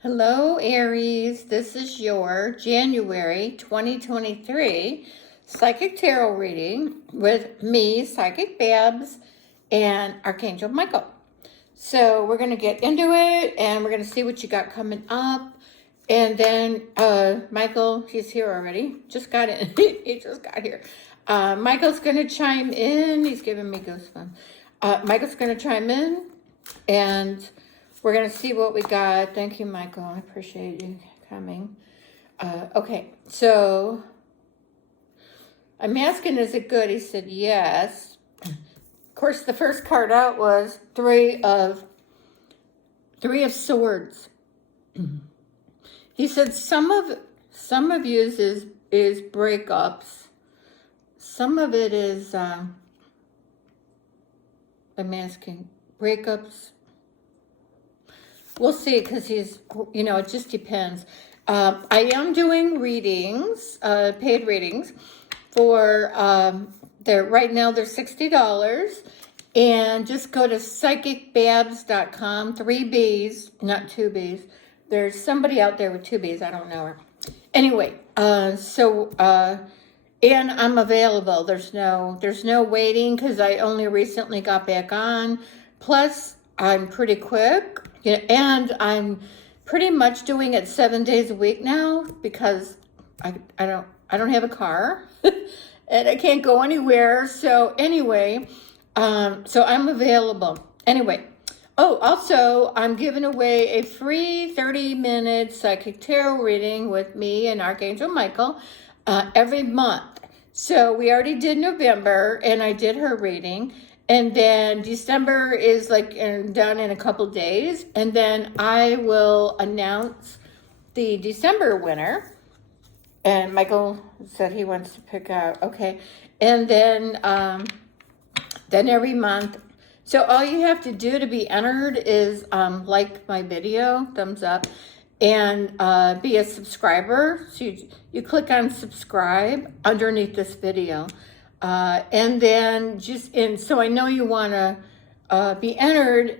Hello, Aries. This is your January 2023 Psychic Tarot reading with me, Psychic Babbs, and Archangel Michael. So we're going to get into it, and we're going to see what you got coming up. And then Michael, he's here already. Just got in. He just got here. Michael's going to chime in. He's giving me goosebumps. Michael's going to chime in, and we're going to see what we got. Thank you, Michael. I appreciate you coming. Okay, so I'm asking, is it good? He said yes. Of course, the first card out was three of swords. He said some of yours is breakups. Some of it is I'm asking breakups. We'll see, because he's, it just depends. I am doing readings, paid readings, for, right now they're $60. And just go to psychicbabbs.com, 3 B's, not 2 B's. There's somebody out there with 2 B's, I don't know her. Anyway, and I'm available. There's no waiting, because I only recently got back on. Plus, I'm pretty quick. And I'm pretty much doing it 7 days a week now, because I don't have a car and I can't go anywhere. So anyway, so I'm available. Anyway, also I'm giving away a free 30-minute psychic tarot reading with me and Archangel Michael every month. So we already did November, and I did her reading. And then December is done in a couple days. And then I will announce the December winner. And Michael said he wants to pick out. Okay. And then every month. So all you have to do to be entered is like my video, thumbs up, and be a subscriber. So you click on subscribe underneath this video. And then so I know you want to be entered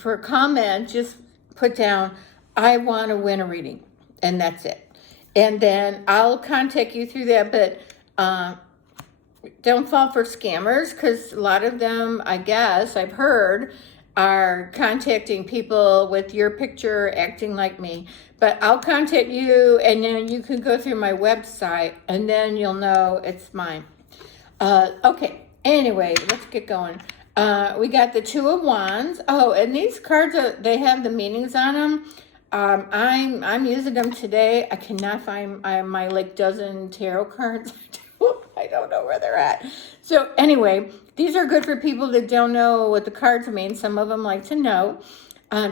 for a comment. Just put down, I want to win a reading, and that's it. And then I'll contact you through that, but don't fall for scammers, because a lot of them, I guess, I've heard, are contacting people with your picture acting like me. But I'll contact you, and then you can go through my website, and then you'll know it's mine. Okay, anyway, let's get going. We got the Two of Wands. Oh, and these cards, they have the meanings on them. I'm using them today. I cannot find my dozen tarot cards. I don't know where they're at. So anyway, these are good for people that don't know what the cards mean. Some of them like to know.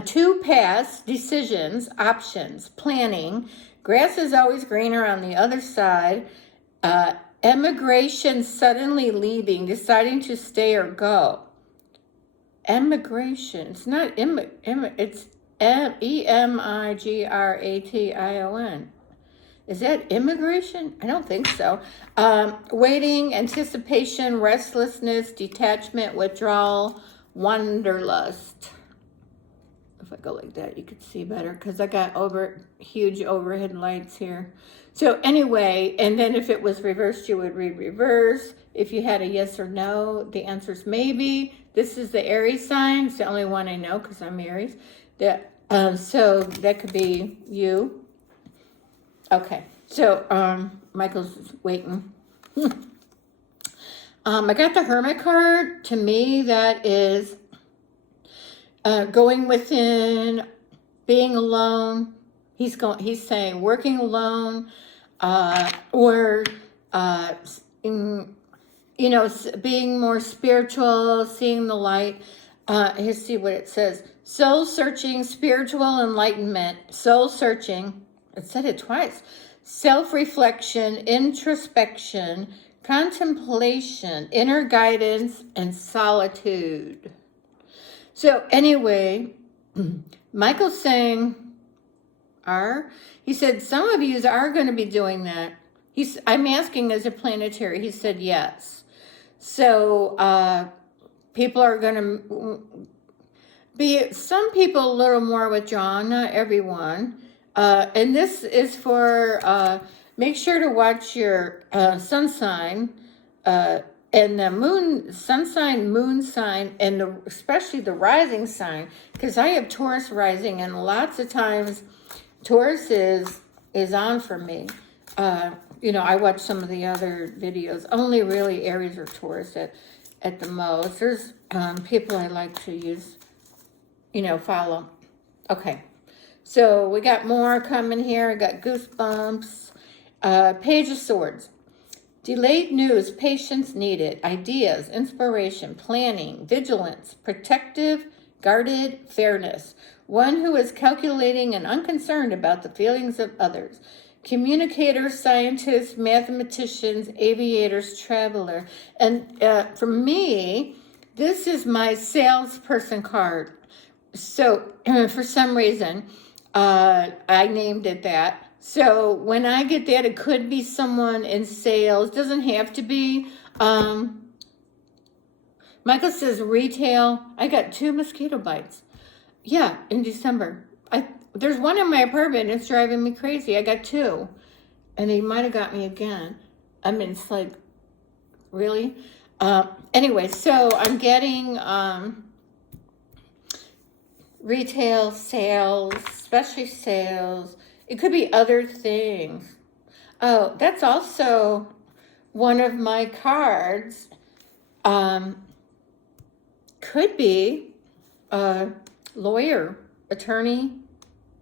Two paths, decisions, options, planning. Grass is always greener on the other side. Emigration, suddenly leaving, deciding to stay or go. Emigration. It's not it's EMIGRATION. Is that immigration? I don't think so. Waiting, anticipation, restlessness, detachment, withdrawal, wanderlust. If I go like that, you could see better, because I got huge overhead lights here. So anyway, and then if it was reversed, you would read reverse. If you had a yes or no, the answer is maybe. This is the Aries sign. It's the only one I know, because I'm Aries. So that could be you. Okay, so Michael's waiting. I got the Hermit card. To me, that is going within, being alone. He's saying working alone, or being more spiritual, seeing the light. Let's see what it says. Soul searching, spiritual enlightenment, soul searching. It said it twice. Self-reflection, introspection, contemplation, inner guidance, and solitude. So anyway, Michael's saying, he said, some of you are going to be doing that. I'm asking, is it planetary? He said yes. So people are going to be some people a little more withdrawn, not everyone. And this is for, make sure to watch your sun sign, and the moon, sun sign, moon sign, and especially the rising sign, because I have Taurus rising, and lots of times Taurus is on for me. I watch some of the other videos. Only really Aries or Taurus at the most. There's people I like to use, follow. Okay, so we got more coming here. I got goosebumps. Page of Swords. Delayed news, patience needed, ideas, inspiration, planning, vigilance, protective, guarded, fairness. One who is calculating and unconcerned about the feelings of others. Communicators, scientists, mathematicians, aviators, traveler. And for me, this is my salesperson card. So for some reason, I named it that. So when I get that, it could be someone in sales. Doesn't have to be. Michael says retail. I got 2 mosquito bites. Yeah, in December. There's one in my apartment. It's driving me crazy. I got 2. And he might have got me again. I mean, it's like, really? Anyway, so I'm getting retail, sales, especially sales. It could be other things. Oh, that's also one of my cards. Could be a lawyer, attorney.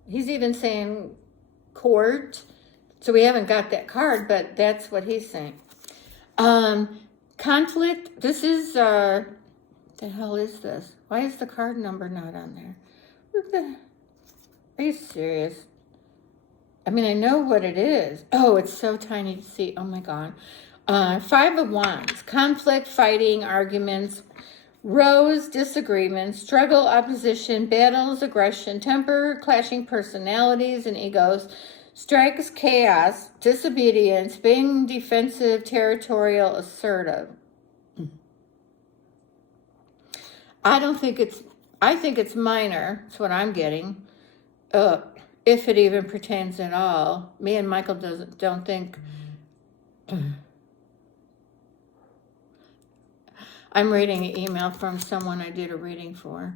He's even saying court. So we haven't got that card, but that's what he's saying. Conflict. This is, the hell is this? Why is the card number not on there? Are you serious? I mean, I know what it is. Oh, it's so tiny to see. Oh, my God. 5 of Wands. Conflict, fighting, arguments. Rose, disagreements. Struggle, opposition. Battles, aggression. Temper, clashing personalities and egos. Strikes, chaos. Disobedience. Being defensive, territorial, assertive. I think it's minor. That's what I'm getting. If it even pertains at all. Me and Michael don't think. I'm reading an email from someone I did a reading for.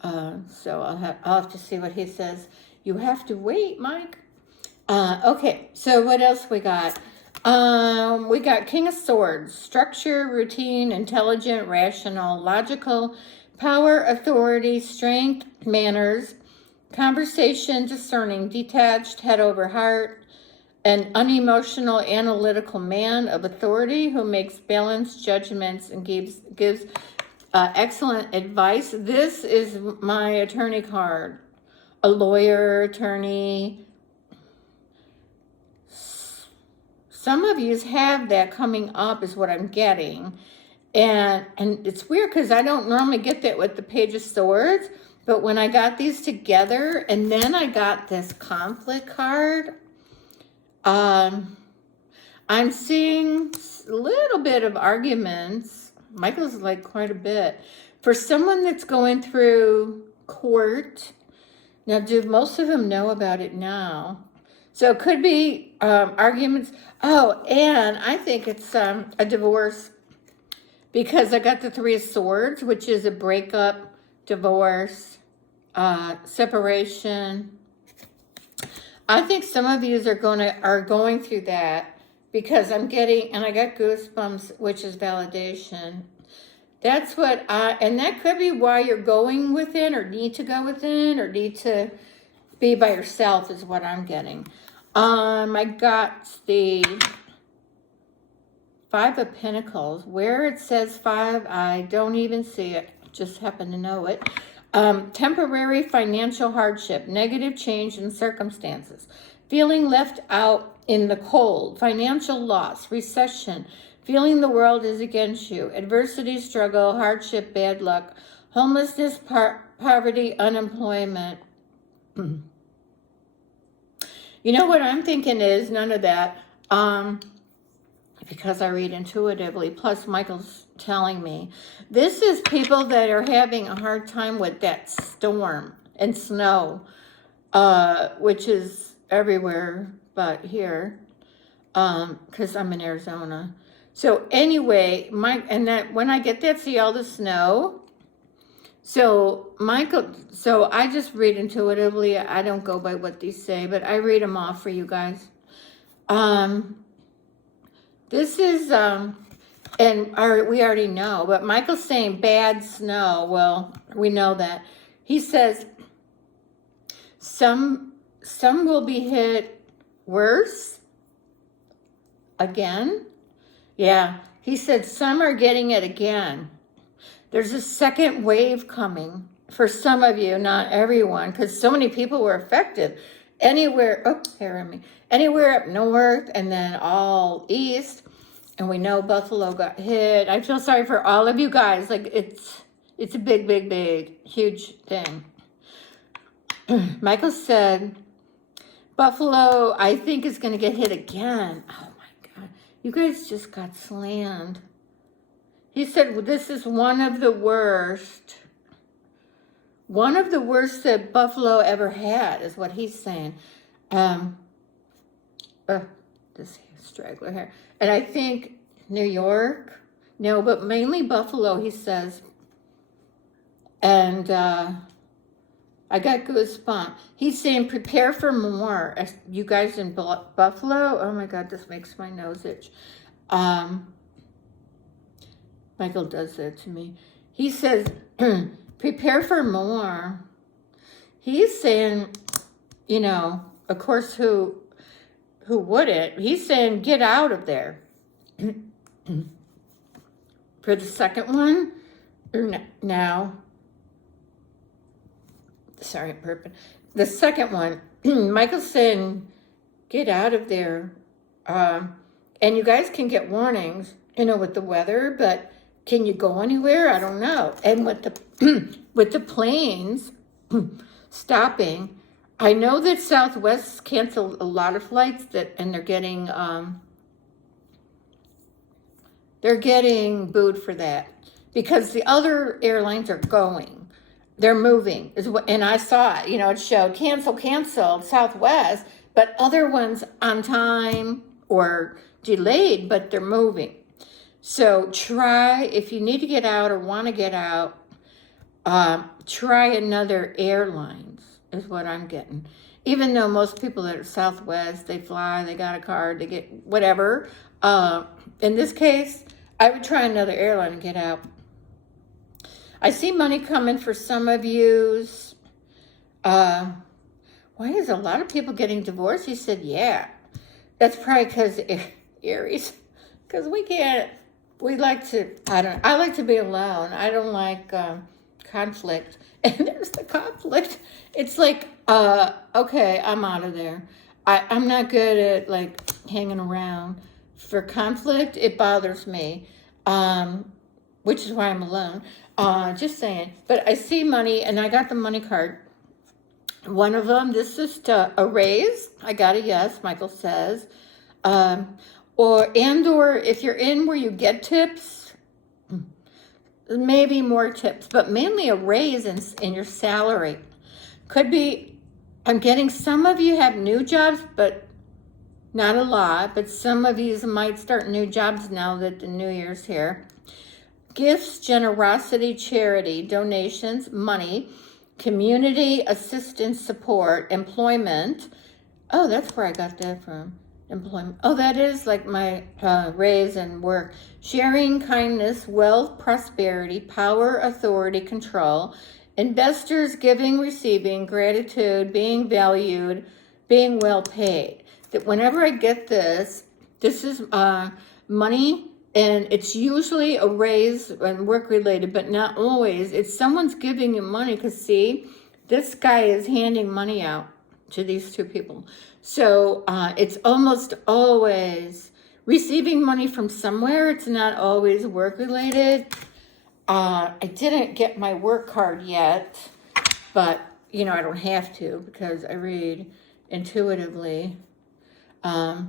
So I'll have to see what he says. You have to wait, Mike. Okay, so what else we got? We got King of Swords. Structure, routine, intelligent, rational, logical, power, authority, strength, manners, conversation, discerning, detached, head over heart, an unemotional, analytical man of authority who makes balanced judgments and gives excellent advice. This is my attorney card. A lawyer, attorney. Some of you have that coming up is what I'm getting. And it's weird because I don't normally get that with the Page of Swords. But when I got these together, and then I got this conflict card, I'm seeing a little bit of arguments. Michael's like quite a bit. For someone that's going through court, now do most of them know about it now? So it could be arguments. Oh, and I think it's a divorce because I got the 3 of Swords, which is a breakup, divorce, separation. I think some of you are going through that because I'm getting, and I got goosebumps, which is validation. That's what and that could be why you're going within or need to go within or need to be by yourself is what I'm getting. I got the 5 of Pentacles. Where it says 5, I don't even see it. Just happen to know it. Temporary financial hardship, negative change in circumstances, feeling left out in the cold, financial loss, recession, feeling the world is against you, adversity, struggle, hardship, bad luck, homelessness, poverty, unemployment. You know what I'm thinking is none of that, because I read intuitively, plus Michael's telling me. This is people that are having a hard time with that storm and snow, which is everywhere but here, because I'm in Arizona. So anyway, when I get that, see all the snow. So so I just read intuitively. I don't go by what these say, but I read them off for you guys. This is, we already know, but Michael's saying bad snow. Well, we know that. He says some will be hit worse again. Yeah, he said some are getting it again. There's a second wave coming for some of you, not everyone, because so many people were affected. Anywhere up north and then all east. And we know Buffalo got hit. I feel sorry for all of you guys. Like, it's a big, big, big, huge thing. Michael said, Buffalo, I think, is going to get hit again. Oh, my God. You guys just got slammed. He said, well, this is one of the worst that Buffalo ever had, is what he's saying. This straggler hair. And I think New York, no, but mainly Buffalo, he says. And I got goosebumps. He's saying, prepare for more. You guys in Buffalo, oh my God, this makes my nose itch. Michael does that to me. He says, prepare for more. He's saying, of course, who wouldn't? He's saying, get out of there. For the second one, now, sorry, I'm burping. The second one, Michael's saying, get out of there. And you guys can get warnings, with the weather, but can you go anywhere? I don't know. And with the planes stopping, I know that Southwest canceled a lot of flights and they're getting booed for that because the other airlines are going. They're moving. And I saw it, it showed canceled Southwest, but other ones on time or delayed, but they're moving. So try, if you need to get out or want to get out, try another airlines is what I'm getting. Even though most people that are Southwest, they fly, they got a card, they get whatever. In this case, I would try another airline and get out. I see money coming for some of yous. Why is a lot of people getting divorced? He said, yeah. That's probably because Aries. Because I like to be alone. I don't like conflict. And there's the conflict. It's like, okay, I'm out of there. I'm not good at hanging around. For conflict, it bothers me, which is why I'm alone. Just saying. But I see money, and I got the money card. One of them, this is to a raise. I got a yes, Michael says. Or if you're in where you get tips, maybe more tips, but mainly a raise in your salary. Could be, I'm getting some of you have new jobs, but not a lot, but some of you might start new jobs now that the new year's here. Gifts, generosity, charity, donations, money, community assistance, support, employment. Oh, that's where I got that from. Employment. Oh, that is like my raise and work. Sharing, kindness, wealth, prosperity, power, authority, control. Investors, giving, receiving, gratitude, being valued, being well paid. That whenever I get this is money, and it's usually a raise and work related, but not always. It's someone's giving you money because see, this guy is handing money out to these two people. So it's almost always receiving money from somewhere. It's not always work related. I didn't get my work card yet, but I don't have to because I read intuitively. I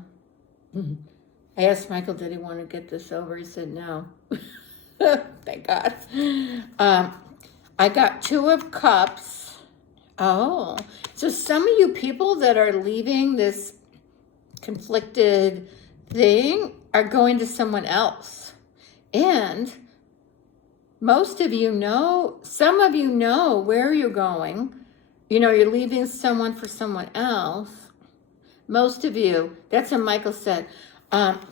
asked Michael, did he want to get this over? He said no. Thank God. I got Two of Cups. Oh, so some of you people that are leaving this conflicted thing are going to someone else. And most of you know, some of you know where you're going. You know, you're leaving someone for someone else. Most of you, that's what Michael said.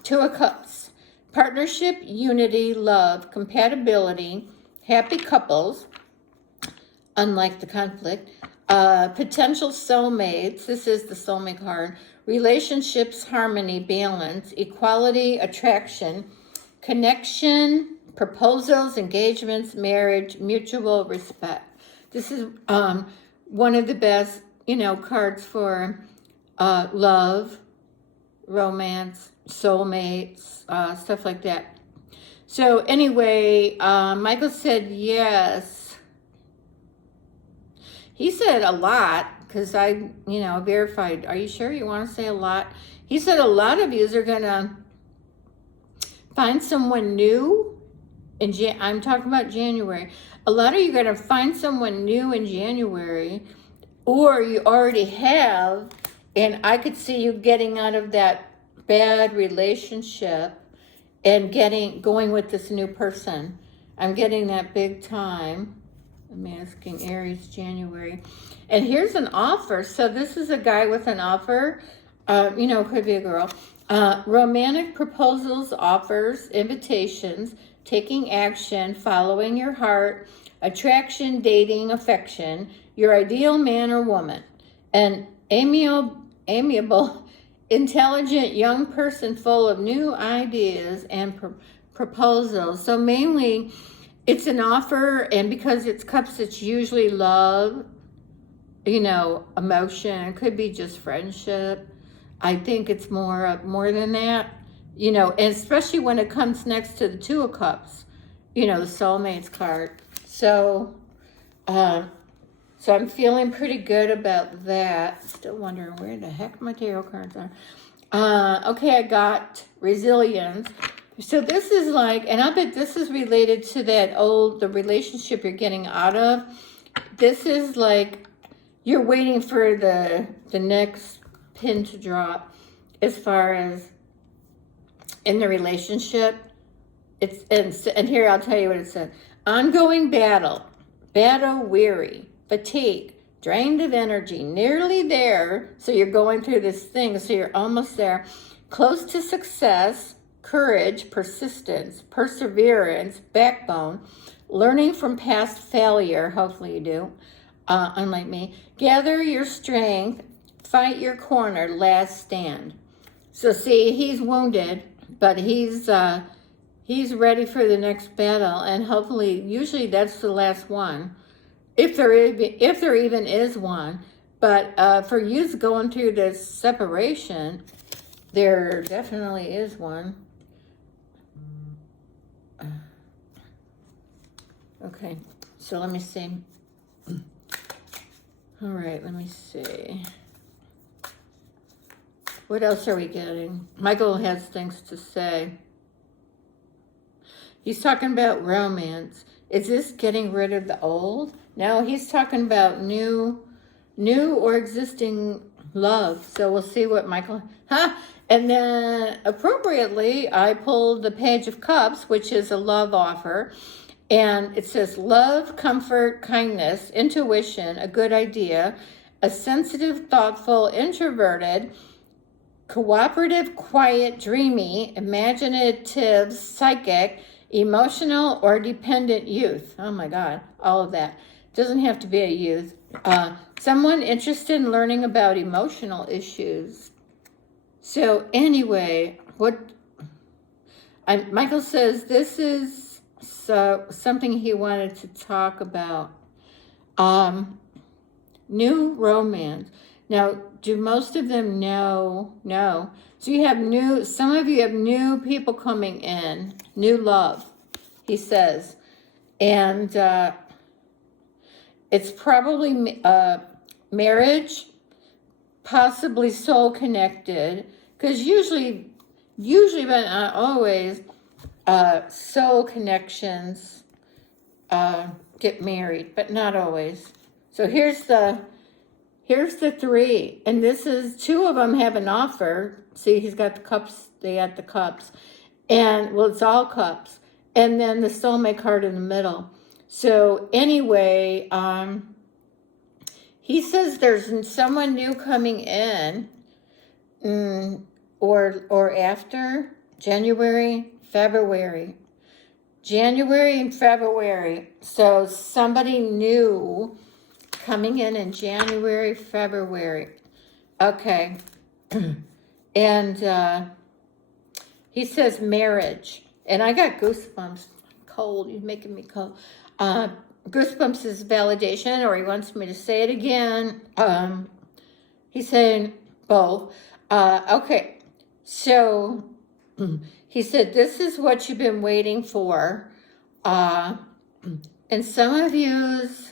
Two of Cups. Partnership, unity, love, compatibility, happy couples, unlike the conflict. Potential soulmates. This is the soulmate card. Relationships, harmony, balance, equality, attraction, connection, proposals, engagements, marriage, mutual respect. This is one of the best, cards for love, romance, soulmates, stuff like that. So anyway, Michael said yes. He said a lot, because I, verified. Are you sure you want to say a lot? He said a lot of you are going to find someone new. I'm talking about January. A lot of you are going to find someone new in January, or you already have, and I could see you getting out of that bad relationship and going with this new person. I'm getting that big time. I'm asking Aries, January. And here's an offer. So this is a guy with an offer. Could be a girl. Romantic proposals, offers, invitations, taking action, following your heart, attraction, dating, affection, your ideal man or woman, an amiable, intelligent young person full of new ideas and proposals. So mainly, it's an offer, and because it's cups, it's usually love, emotion. It could be just friendship. I think it's more than that, and especially when it comes next to the Two of Cups, the soulmates card. So, so I'm feeling pretty good about that. Still wondering where the heck my tarot cards are. Okay, I got resilience. So this is and I bet this is related to the relationship you're getting out of. This is you're waiting for the next pin to drop as far as in the relationship. And here I'll tell you what it said. Ongoing battle weary, fatigue, drained of energy, nearly there. So you're going through this thing, so you're almost there. Close to success, courage, persistence, perseverance, backbone, learning from past failure, hopefully you do, unlike me. Gather your strength, fight your corner, last stand. So see, he's wounded, but he's ready for the next battle, and hopefully, usually that's the last one, if there even is one. But for you going through this separation, there definitely is one. Okay, so let me see. All right, let me see. What else are we getting? Michael has things to say. He's talking about romance. Is this getting rid of the old? No, he's talking about new or existing love. So we'll see what Michael... And then appropriately, I pulled the Page of Cups, which is a love offer. And it says love, comfort, kindness, intuition, a good idea, a sensitive, thoughtful, introverted, cooperative, quiet, dreamy, imaginative, psychic, emotional, or dependent youth. Oh my God, all of that. Doesn't have to be a youth. Someone interested in learning about emotional issues. So anyway, Michael says this is something he wanted to talk about. New romance. Now, do most of them know? No. So you have some of you have new people coming in, new love, he says. And it's probably marriage, possibly soul connected, because usually, but not always, soul connections get married, but not always. So here's the 3, and this is 2 of them have an offer. See, he's got the cups. They got the cups, and well, it's all cups, and then the soulmate card in the middle. So anyway, he says there's someone new coming in, or after January, February. January and February. So somebody new coming in January, February. Okay. And he says marriage. And I got goosebumps. Cold. You're making me cold. Goosebumps is validation, or he wants me to say it again. He's saying both. Okay. So he said, this is what you've been waiting for. And some of yous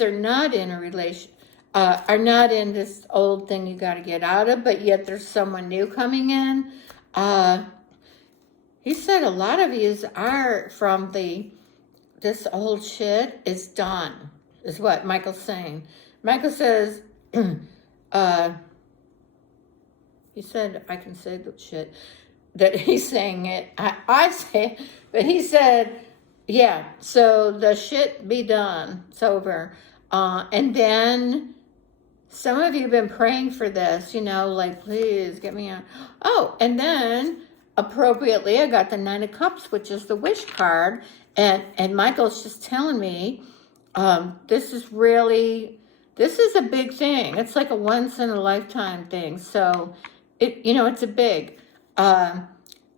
are not in a relation, are not in this old thing you got to get out of, but yet there's someone new coming in. He said a lot of yous are from this old shit is done, is what Michael's saying. Michael says, he said, I can say the shit, that he's saying it. I say it, but he said, yeah, so the shit be done. It's over. And then some of you have been praying for this, like, please get me out. Oh, and then appropriately, I got the 9 of Cups, which is the wish card. And Michael's just telling me, this is a big thing. It's like a once in a lifetime thing. So it's a big,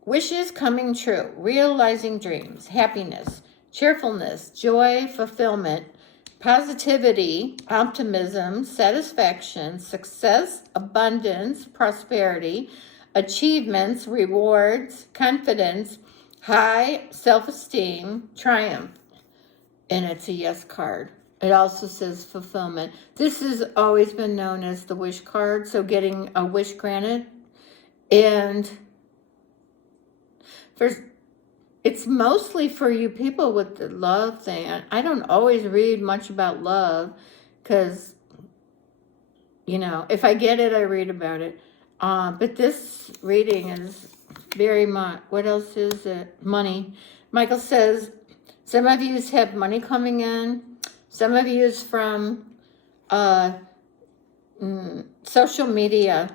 wishes coming true, realizing dreams, happiness, cheerfulness, joy, fulfillment, positivity, optimism, satisfaction, success, abundance, prosperity, achievements, rewards, confidence, high self-esteem, triumph. And it's a yes card. It also says fulfillment. This has always been known as the wish card, so getting a wish granted. And it's mostly for you people with the love thing. I don't always read much about love because, if I get it, I read about it. But this reading is very much, what else is it? Money. Michael says, some of you have money coming in. Some of you is from social media.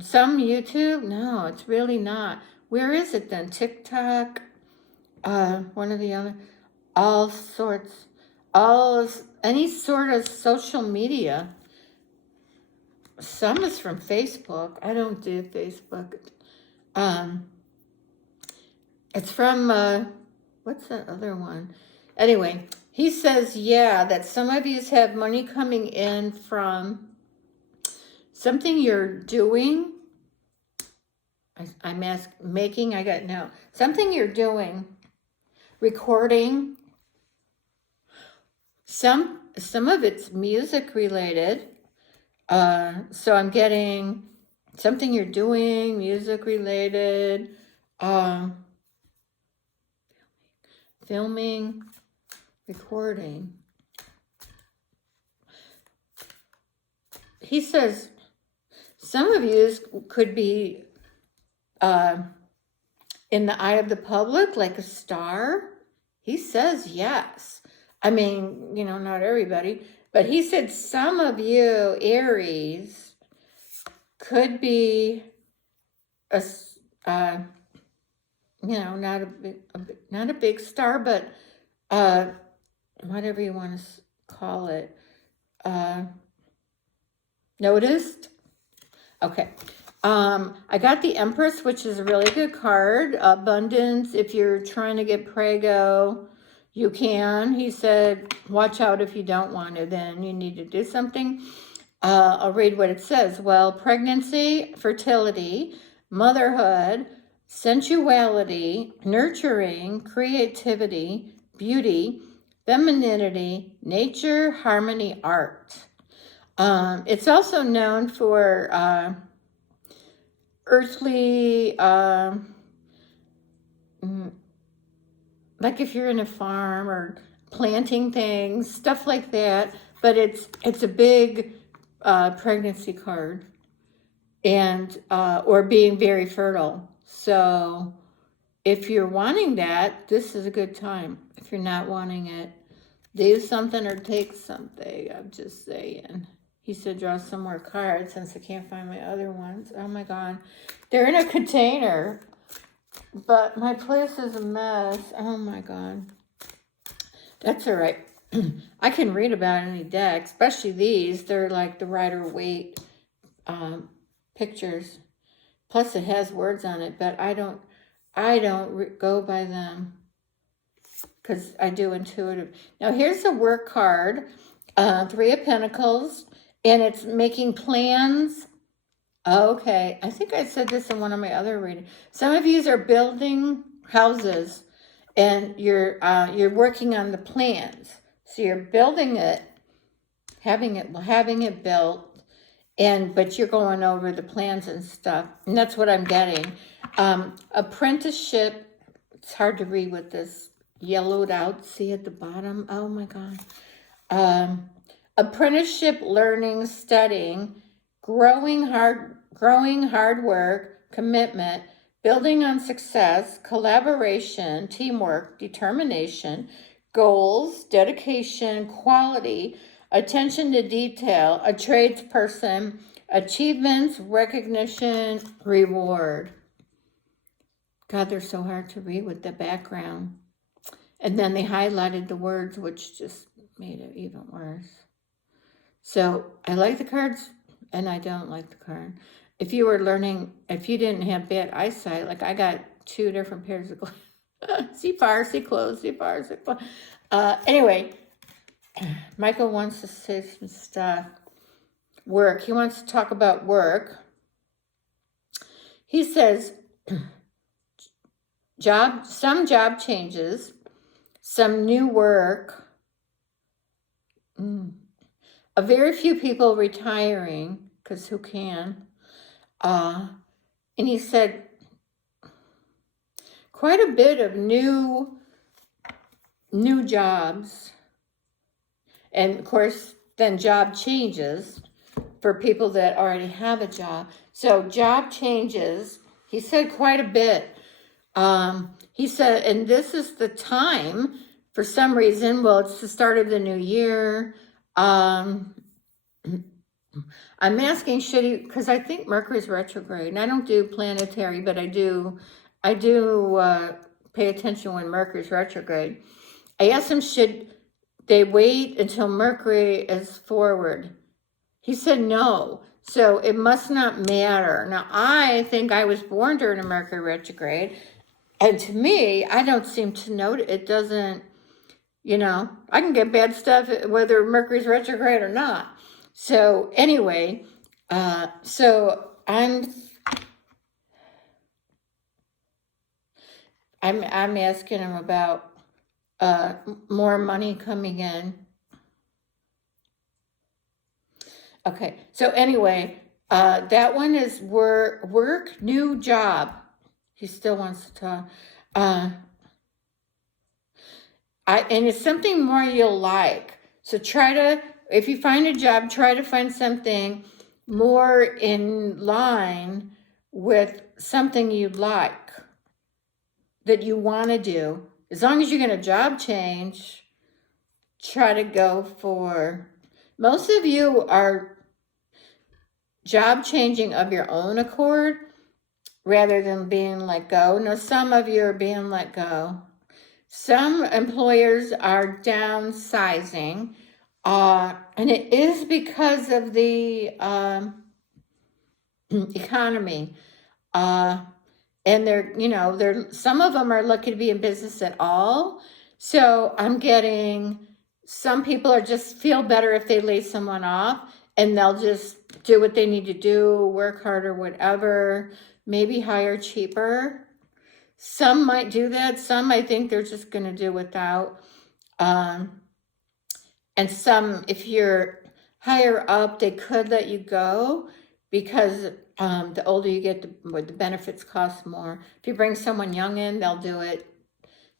Some YouTube? No, it's really not. Where is it then? TikTok? One of the other? Any sort of social media. Some is from Facebook. I don't do Facebook. It's from, what's that other one? Anyway, he says, that some of you have money coming in from something you're doing. I'm making, something you're doing, recording. Some of it's music related. So I'm getting something you're doing, music related, filming, recording. He says some of you could be in the eye of the public, like a star. He says yes. I mean, not everybody, but he said some of you, Aries, could be not a big star, but whatever you want to call it, noticed. Okay. I got the Empress, which is a really good card. Abundance. If you're trying to get prego, you can. He said, watch out if you don't want to, then you need to do something. I'll read what it says. Well, pregnancy, fertility, motherhood, sensuality, nurturing, creativity, beauty, femininity, nature, harmony, art. It's also known for earthly, like if you're in a farm or planting things, stuff like that. But it's a big pregnancy card, and or being very fertile. So if you're wanting that, this is a good time. If you're not wanting it, leave something or take something. I'm just saying. He said draw some more cards since I can't find my other ones. Oh my God. They're in a container, but my place is a mess. Oh my God. That's all right. I can read about any deck, especially these. They're like the Rider-Waite pictures. Plus it has words on it, but I don't go by them because I do intuitive. Now here's a work card, Three of Pentacles, and it's making plans. Okay, I think I said this in one of my other readings. Some of you are building houses, and you're working on the plans. So you're building it, having it built, but you're going over the plans and stuff, and that's what I'm getting. Apprenticeship. It's hard to read with this yellowed out. See at the bottom. Oh my God. Apprenticeship, learning, studying, growing hard work, commitment, building on success, collaboration, teamwork, determination, goals, dedication, quality, attention to detail, a tradesperson, achievements, recognition, reward. God, they're so hard to read with the background. And then they highlighted the words, which just made it even worse. So I like the cards and I don't like the card. If you were learning, if you didn't have bad eyesight, like I got 2 different pairs of glasses. See far, see close, see far, see close. Anyway, Michael wants to say some stuff. Work. He wants to talk about work. He says, some job changes, some new work, a very few people retiring, because who can? And he said, quite a bit of new jobs. And of course, then job changes for people that already have a job. So job changes, he said quite a bit. He said, and this is the time, for some reason, well, it's the start of the new year. I'm asking, should he, because I think Mercury's retrograde, and I don't do planetary, but I do pay attention when Mercury's retrograde. I asked him, should they wait until Mercury is forward? He said no, so it must not matter. Now, I think I was born during a Mercury retrograde, and to me, I don't seem to know it doesn't, I can get bad stuff whether Mercury's retrograde or not. So anyway, so I'm asking him about more money coming in. Okay, so anyway, that one is work, new job. He still wants to talk. And it's something more you'll like. So if you find a job, try to find something more in line with something you'd like, that you want to do. As long as you're going to job change, try to go for, most of you are job changing of your own accord rather than being let go. No, some of you are being let go. Some employers are downsizing, and it is because of the economy. And they're some of them are lucky to be in business at all. So I'm getting some people are just feel better if they lay someone off, and they'll just do what they need to do, work harder, whatever, maybe hire cheaper. Some might do that. Some, I think they're just going to do without. And some, if you're higher up, they could let you go because The older you get, the benefits cost more. If you bring someone young in, they'll do it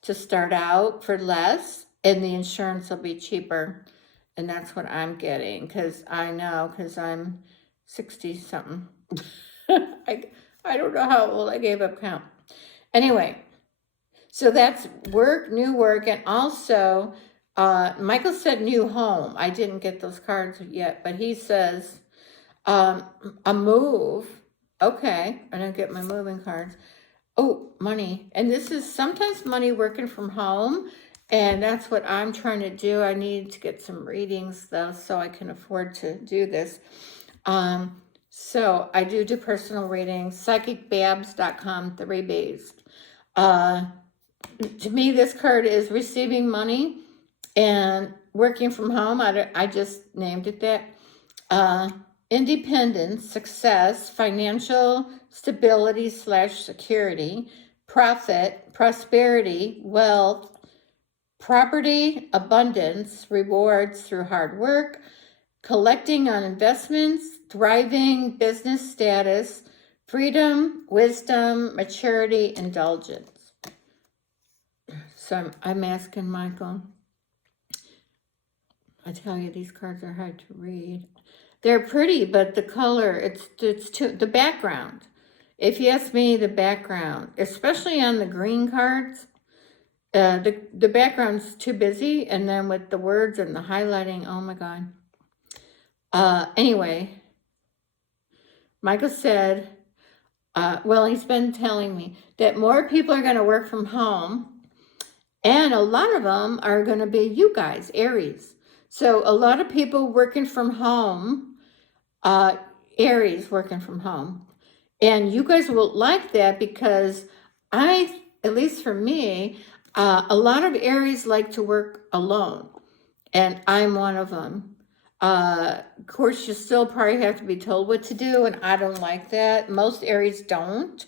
to start out for less, and the insurance will be cheaper. And that's what I'm getting, because I know, because I'm 60 something. I don't know how old. I gave up count. Anyway, so that's work, new work, and also Michael said new home. I didn't get those cards yet, but he says a move. Okay, I didn't get my moving cards. Oh, money. And this is sometimes money working from home. And that's what I'm trying to do. I need to get some readings though, so I can afford to do this. So I do personal readings, psychicbabbs.com, 3 B's. To me, this card is receiving money and working from home. I just named it that. Independence, success, financial stability / security, profit, prosperity, wealth, property, abundance, rewards through hard work, collecting on investments, thriving business status, freedom, wisdom, maturity, indulgence. So I'm asking Michael. I tell you, these cards are hard to read. They're pretty, but the color, it's too, the background. If you ask me, the background, especially on the green cards, the background's too busy, and then with the words and the highlighting, oh my God. Anyway, Michael said, well, he's been telling me that more people are going to work from home, and a lot of them are going to be you guys, Aries. So a lot of people working from home, Aries working from home. And you guys will like that because at least for me, a lot of Aries like to work alone. And I'm one of them. Of course, you still probably have to be told what to do, and I don't like that. Most Aries don't.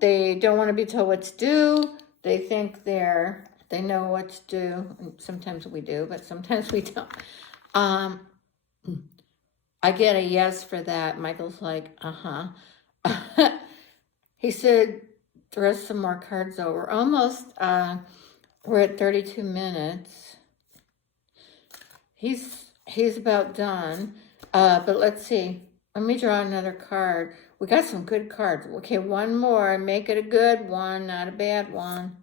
They don't want to be told what to do. They think they know what to do. And sometimes we do, but sometimes we don't. I get a yes for that. Michael's like, uh-huh. He said, throw some more cards over. Almost, we're at 32 minutes. He's about done. But let's see. Let me draw another card. We got some good cards. Okay, one more. Make it a good one, not a bad one.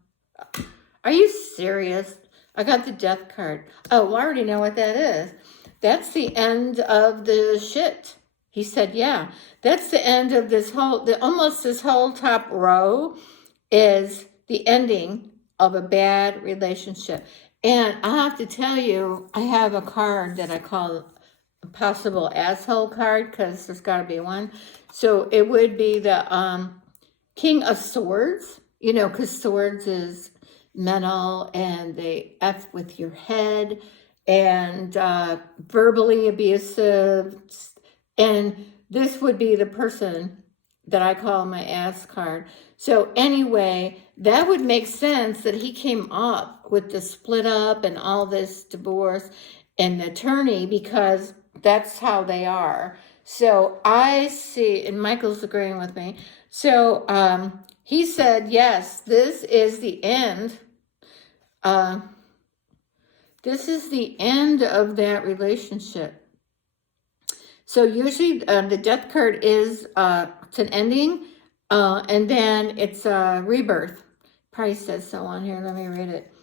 Are you serious? I got the death card. Oh, I already know what that is. That's the end of the shit. He said, yeah, that's the end of this almost this whole top row is the ending of a bad relationship. And I have to tell you, I have a card that I call a possible asshole card, because there's got to be one. So it would be the King of Swords, because swords is mental, and they F with your head, and verbally abusive. And this would be the person that I call my ass card. So anyway, that would make sense that he came up with the split up and all this divorce and the attorney, because that's how they are. So I see, and Michael's agreeing with me. So he said, yes, this is the end. This is the end of that relationship. So usually the death card is it's an ending, and then it's a rebirth. Probably says so on here. Let me read it.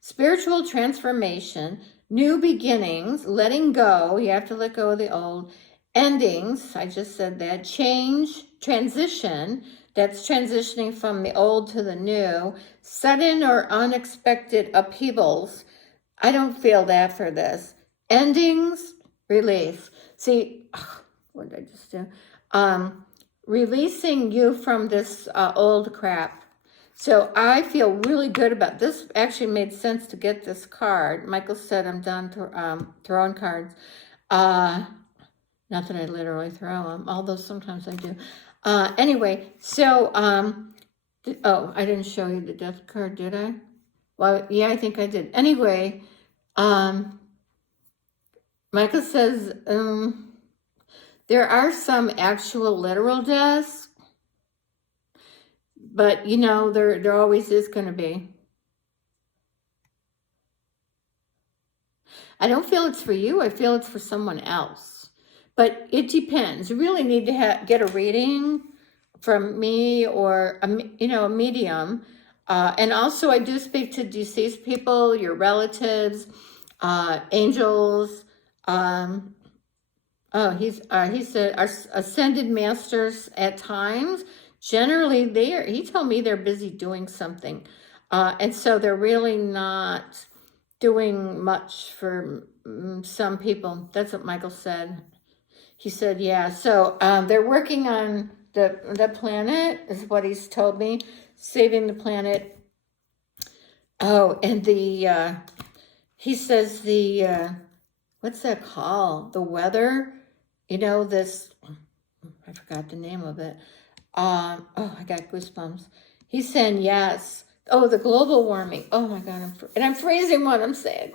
Spiritual transformation, new beginnings, letting go. You have to let go of the old. Endings, I just said that. Change, transition. That's transitioning from the old to the new. Sudden or unexpected upheavals. I don't feel that for this. Endings, release. See, what did I just do? Releasing you from this old crap. So I feel really good about this. Actually made sense to get this card. Michael said I'm done throwing cards. Not that I literally throw them, although sometimes I do. Anyway, so, oh, I didn't show you the death card, did I? Well, yeah, I think I did. Anyway, Michael says There are some actual literal deaths, but you know, there always is going to be. I don't feel it's for you. I feel it's for someone else. But it depends. You really need to get a reading from me or a medium. And also, I do speak to deceased people, your relatives, angels. He said ascended masters at times. Generally, he told me they're busy doing something, and so they're really not doing much for some people. That's what Michael said. He said, yeah. So they're working on the planet, is what he's told me, saving the planet. Oh, and he says what's that called? The weather. You know, I forgot the name of it. I got goosebumps. He's saying yes. Oh, the global warming. Oh my God, I'm phrasing what I'm saying.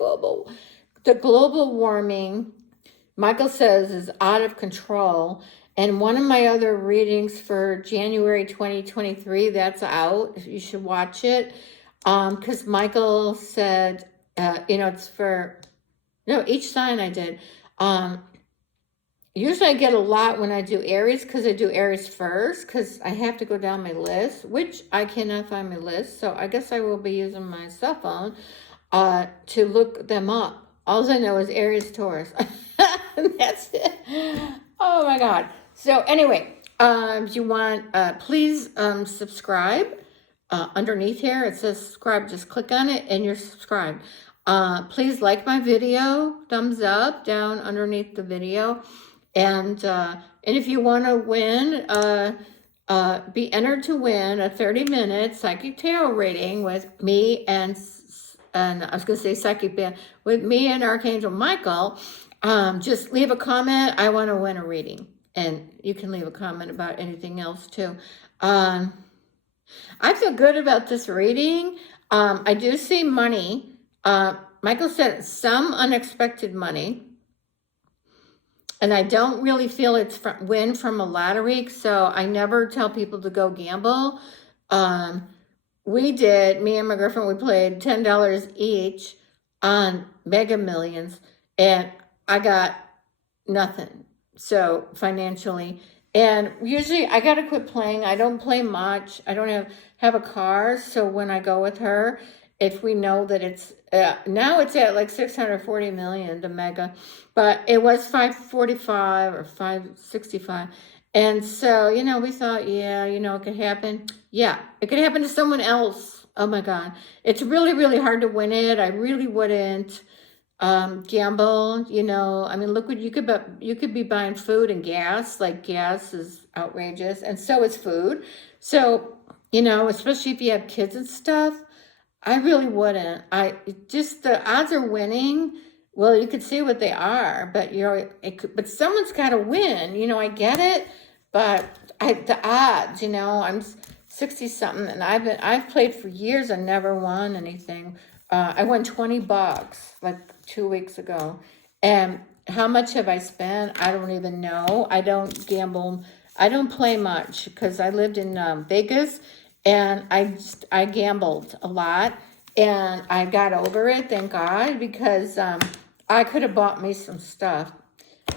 The global warming, Michael says, is out of control. And one of my other readings for January 2023, that's out. You should watch it. Because Michael said, it's for, no, each sign I did. Usually I get a lot when I do Aries, because I do Aries first, because I have to go down my list, which I cannot find my list. So I guess I will be using my cell phone to look them up. All I know is Aries, Taurus. That's it. Oh my God. So anyway, if you want, please subscribe. Underneath here, it says subscribe. Just click on it and you're subscribed. Please like my video. Thumbs up down underneath the video. And if you want to win, be entered to win a 30-minute psychic tarot reading with me and I was going to say psychic band, with me and Archangel Michael, just leave a comment. I want to win a reading. And you can leave a comment about anything else too. I feel good about this reading. I do see money. Michael said some unexpected money. And I don't really feel it's win from a lottery, so I never tell people to go gamble. Me and my girlfriend, we played $10 each on Mega Millions, and I got nothing, so financially. And usually I gotta quit playing. I don't play much. I don't have a car, so when I go with her, if we know that it's, now it's at like 640 million, the Mega, but it was 545 or 565. And so, we thought, yeah, it could happen. Yeah, it could happen to someone else. Oh my God. It's really, really hard to win it. I really wouldn't gamble, I mean, look what you could be buying food and gas. Like, gas is outrageous, and so is food. So, especially if you have kids and stuff, I really wouldn't. The odds are winning. Well, you could see what they are, but but someone's got to win. I get it, but the odds. I'm 60 something, and I've played for years and never won anything. I won $20 like 2 weeks ago, and how much have I spent? I don't even know. I don't gamble. I don't play much because I lived in Vegas. And I gambled a lot, and I got over it, thank God, because I could have bought me some stuff.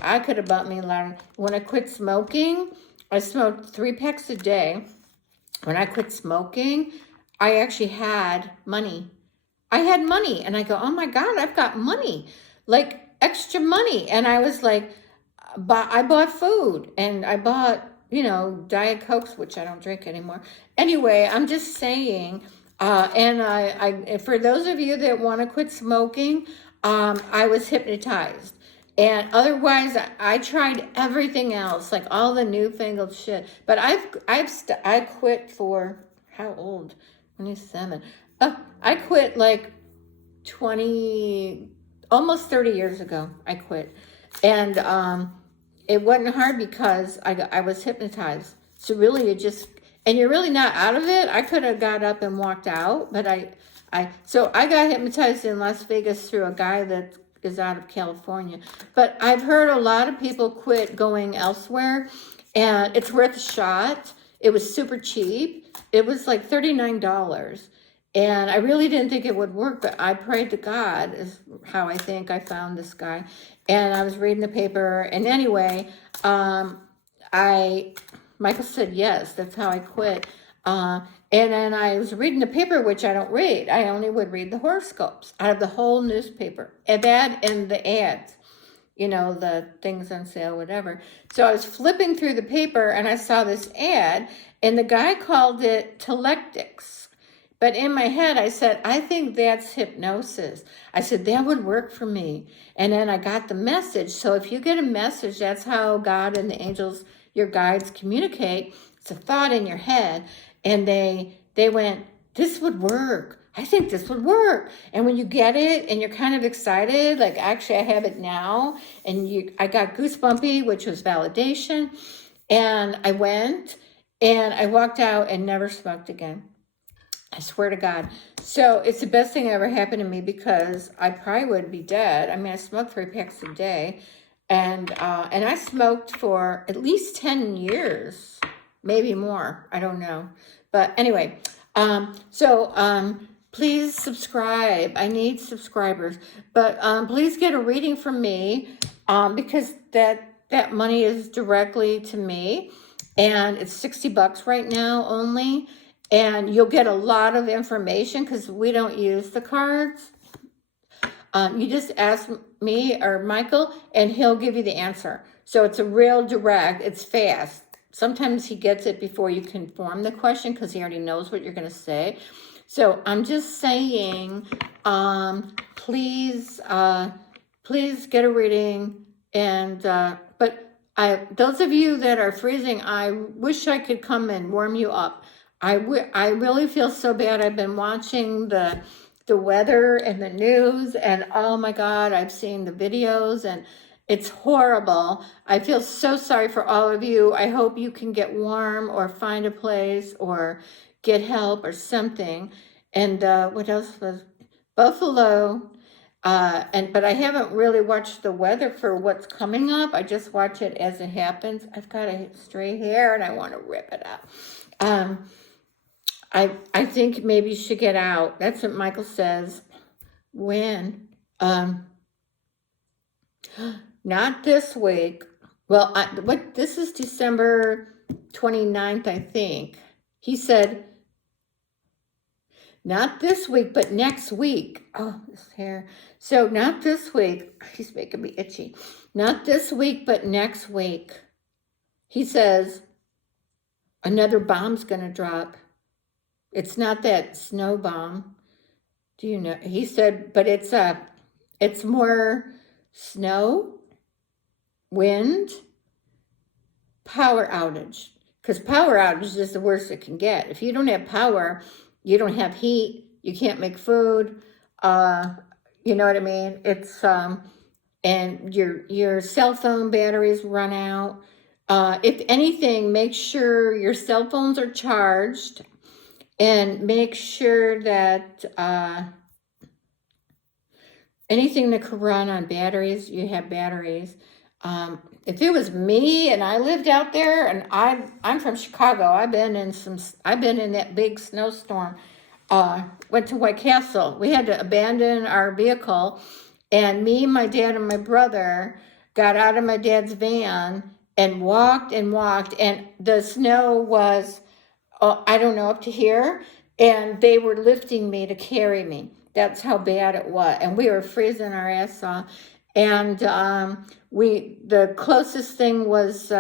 I could have bought me a lot. When I quit smoking, I smoked 3 packs a day. When I quit smoking, I actually had money. I had money, and I go, oh my God, I've got money, like extra money. And I was like, I bought food, and I bought, Diet Cokes, which I don't drink anymore. Anyway, I'm just saying, and I for those of you that want to quit smoking, I was hypnotized. And otherwise, I tried everything else, like all the newfangled shit. But I quit for, how old? 27. I quit like 20, almost 30 years ago. I quit. And it wasn't hard because I was hypnotized. So really, and you're really not out of it. I could have got up and walked out, but so I got hypnotized in Las Vegas through a guy that is out of California. But I've heard a lot of people quit going elsewhere, and it's worth a shot. It was super cheap. It was like $39. And I really didn't think it would work, but I prayed to God, is how I think I found this guy. And I was reading the paper, and anyway, Michael said yes, that's how I quit. And then I was reading the paper, which I don't read. I only would read the horoscopes out of the whole newspaper. And that and the ads, you know, the things on sale, whatever. So I was flipping through the paper, and I saw this ad, and the guy called it telectics. But in my head, I said, I think that's hypnosis. I said, that would work for me. And then I got the message. So if you get a message, that's how God and the angels, your guides, communicate. It's a thought in your head. And they went, this would work. I think this would work. And when you get it and you're kind of excited, like actually I have it now, and I got goosebumpy, which was validation. And I went and I walked out and never smoked again. I swear to God. So it's the best thing that ever happened to me, because I probably would be dead. I mean, I smoked 3 packs a day, and I smoked for at least 10 years, maybe more. I don't know. But anyway, please subscribe. I need subscribers. But please get a reading from me, because that money is directly to me, and it's $60 right now only. And you'll get a lot of information, because we don't use the cards. You just ask me or Michael, and he'll give you the answer. So it's a real direct, it's fast. Sometimes he gets it before you can form the question, because he already knows what you're going to say. So I'm just saying, please get a reading. And but those of you that are freezing, I wish I could come and warm you up. I really feel so bad. I've been watching the weather and the news, and oh my God, I've seen the videos, and it's horrible. I feel so sorry for all of you. I hope you can get warm or find a place or get help or something. And what else was Buffalo? But I haven't really watched the weather for what's coming up. I just watch it as it happens. I've got a stray hair and I want to rip it up. I think maybe you should get out. That's what Michael says. When? Not this week. Well, this is December 29th, I think. He said, not this week, but next week. Oh, this hair. So not this week. He's making me itchy. Not this week, but next week. He says, another bomb's going to drop. It's not that snow bomb. Do you know? He said, but it's more snow, wind, power outage. Because power outage is the worst it can get. If you don't have power, you don't have heat, you can't make food. You know what I mean? It's and your cell phone batteries run out. If anything, make sure your cell phones are charged. And make sure that anything that could run on batteries, you have batteries. If it was me and I lived out there, and I'm from Chicago, I've been in that big snowstorm. Went to White Castle. We had to abandon our vehicle, and me, my dad, and my brother got out of my dad's van and walked, and the snow was, I don't know, up to here, and they were lifting me to carry me. That's how bad it was, and we were freezing our ass off. And the closest thing was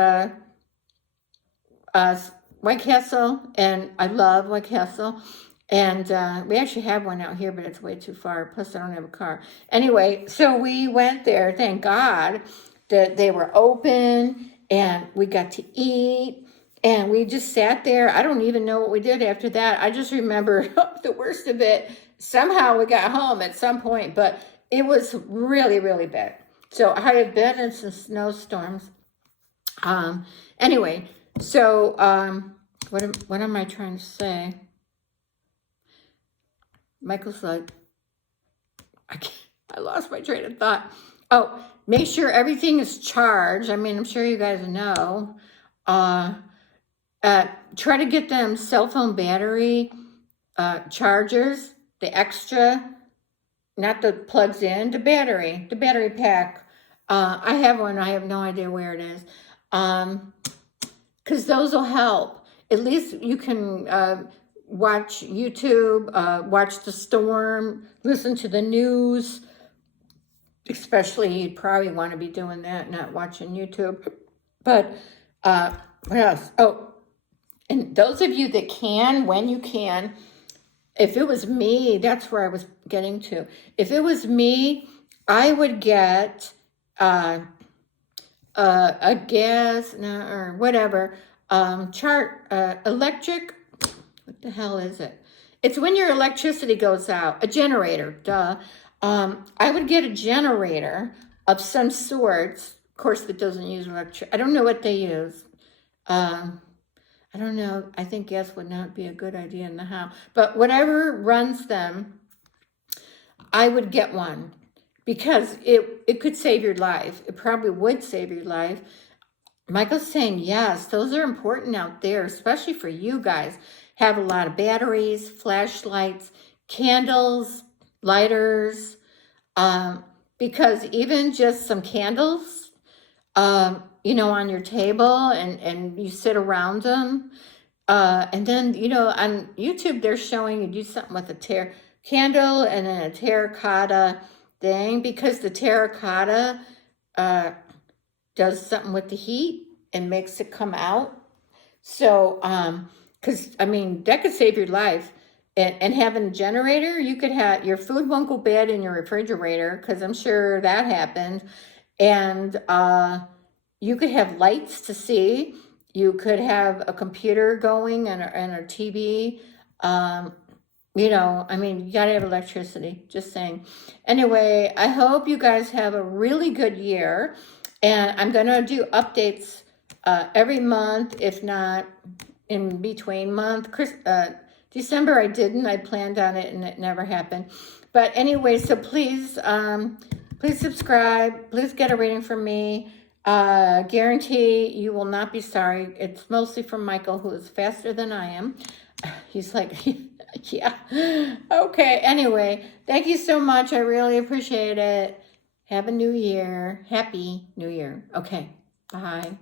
White Castle, and I love White Castle. And we actually have one out here, but it's way too far. Plus, I don't have a car. Anyway, so we went there. Thank God that they were open, and we got to eat. And we just sat there. I don't even know what we did after that. I just remember the worst of it. Somehow we got home at some point, but it was really, really bad. So I have been in some snowstorms. Anyway, so what am I trying to say? Michael's like, I lost my train of thought. Oh, make sure everything is charged. I mean, I'm sure you guys know. Try to get them cell phone battery chargers, the extra, not the plugs in, the battery pack. I have one. I have no idea where it is. Because those will help. At least you can watch YouTube, watch the storm, listen to the news. Especially, you'd probably want to be doing that, not watching YouTube. But what else? Oh, and those of you that can, when you can, if it was me, that's where I was getting to. If it was me, I would get a gas or whatever electric. What the hell is it? It's when your electricity goes out. A generator, duh. I would get a generator of some sorts. Of course, that doesn't use electric. I don't know what they use. I don't know. I think gas would not be a good idea in the house. But whatever runs them, I would get one because it could save your life. It probably would save your life. Michael's saying, yes, those are important out there, especially for you guys. Have a lot of batteries, flashlights, candles, lighters, because even just some candles, you know, on your table and you sit around them. And then, you know, on YouTube, they're showing you do something with a candle and then a terracotta thing, because the terracotta does something with the heat and makes it come out. So, because, I mean, that could save your life. And having a generator, you could have, your food won't go bad in your refrigerator, because I'm sure that happens. And you could have lights to see. You could have a computer going and a TV. You know, I mean, you got to have electricity, just saying. Anyway, I hope you guys have a really good year. And I'm going to do updates every month, if not in between month. December I didn't. I planned on it and it never happened. But anyway, so please, please subscribe. Please get a reading from me. Guarantee you will not be sorry. It's mostly from Michael, who is faster than I am. He's like, yeah. Okay, anyway, thank you so much. I really appreciate it. Have a new year. Happy New Year. Okay, bye.